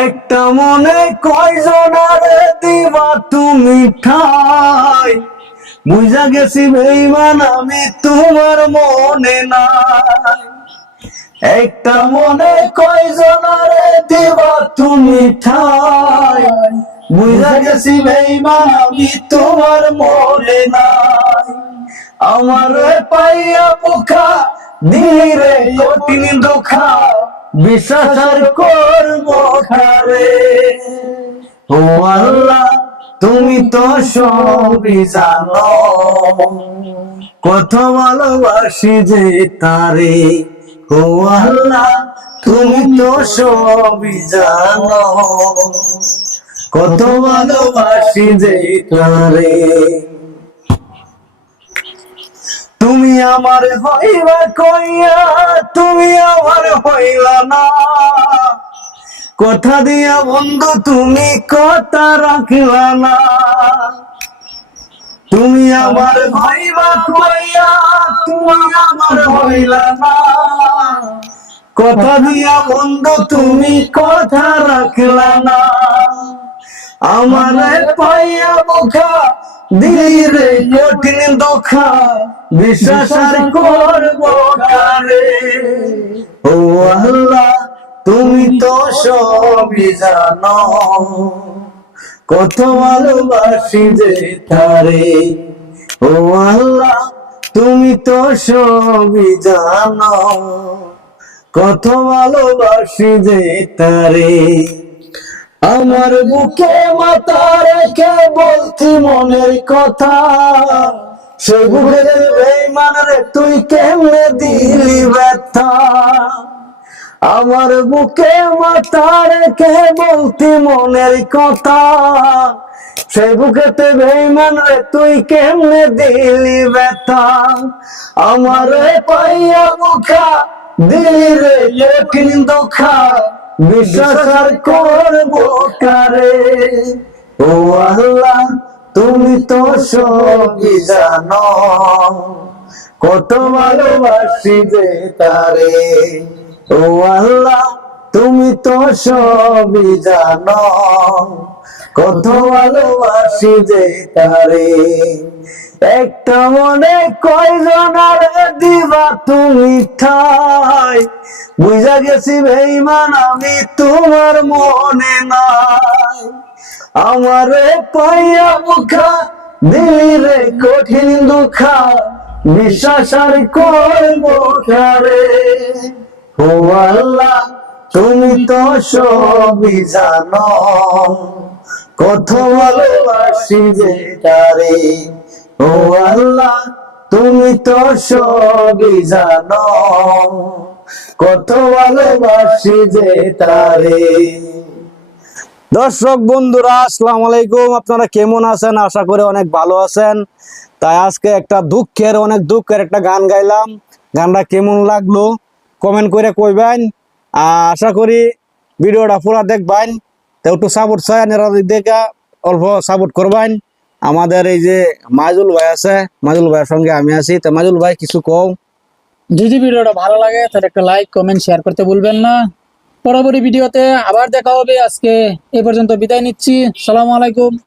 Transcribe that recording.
একটা মনে কয়জনারে দিবা তুমি ঠাই। বুঝা গেছি বেইমান, আমি তোমার মনে নাই। একটা মনে কয়জনারে দিবা তুমি ঠাই। বুঝা গেছি বেইমান, আমি তোমার মনে নাই। আমার পাইয়া পোখা ধীরে কঠিন দুঃখা। বিশ্বাস করব খারে ও আল্লাহ, তুমি তো সবই জানো। কত ভালোবাসি যে তারে। ও আল্লাহ, তুমি তো সবই জানো। কত ভালোবাসি যে তারে। তুমি আমার হইবা কইয়া, তুমি আমার হইলা না। কথা দিয়া বন্ধু, তুমি কথা রাখলা না। তুমি আমার হইবা কইয়া, তুমি আমার হইলা না। কথা দিয়া বন্ধু, তুমি কথা রাখলা না। আমার পাইয়া বোখা ধীরে কঠিন দুঃখা বিশ্বাস আর করব কারে? ও আল্লাহ তুমি তো সবই জানো। কত ভালোবাসি যে তারে। ও আল্লাহ তুমি তো সবই জানো। কত ভালোবাসি যে তারে। আমার বুকে মাথা রেখে বলছি মনের কথা। সে বুকে বেইমান রে, তুই কেমনে দিলি ব্যথা? আমার বুকে মাথা রেখে বলতি মনের কথা। সে বুকেতে বেইমান রে, তুই কেমনে দিলি ব্যথা? আমার পাইয়া মুখা দিলি রে কঠিন দুঃখা। বিশ্বাস আর করব কারে ও আল্লাহ তুমি তো সবই জানো। কত ভালোবাসি যে তারে। ও আল্লাহ তুমি তো সবই জানো, কত ভালোবাসি যে তারে। একটা মনে কয়জনার দিবা তুমি ঠাই। বুঝা গেছি বেইমান আমি তোমার মনে নাই। আমারে পাইয়া মুখা দিলি রে কঠিন দুখা বিশ্বাস আর করব কারে? ও আল্লাহ তুমি তো সবই জানো। কত ভালোবাসি যে তারে ও আল্লাহ, তুমি তো সবই জানো। কত ভালোবাসি যে তারে দর্শক বন্ধুরা, আসসালামু আলাইকুম। আপনারা কেমন আছেন? আশা করি অনেক ভালো আছেন। তাই আজকে একটা দুঃখের, অনেক দুঃখের একটা গান গাইলাম। গানটা কেমন লাগল? কমেন্ট করে কইবেন। আশা করি ভিডিওটা পুরা দেখবেন। তো একটু সাপোর্ট চাই দেখে, অল্প সাপোর্ট করবেন। আমাদের এই যে মাজুল ভাই আছে, মাজুল ভাইয়ের সঙ্গে আমি আছি। তো মাজুল ভাই, কিছু কও? যদি ভিডিওটা ভালো লাগে, তাহলে একটা লাইক কমেন্ট শেয়ার করতে ভুলবেন না। পরবর্তী ভিডিওতে আবার দেখা হবে। আজকে এই পর্যন্ত বিদায় নিচ্ছি। সালামু আলাইকুম।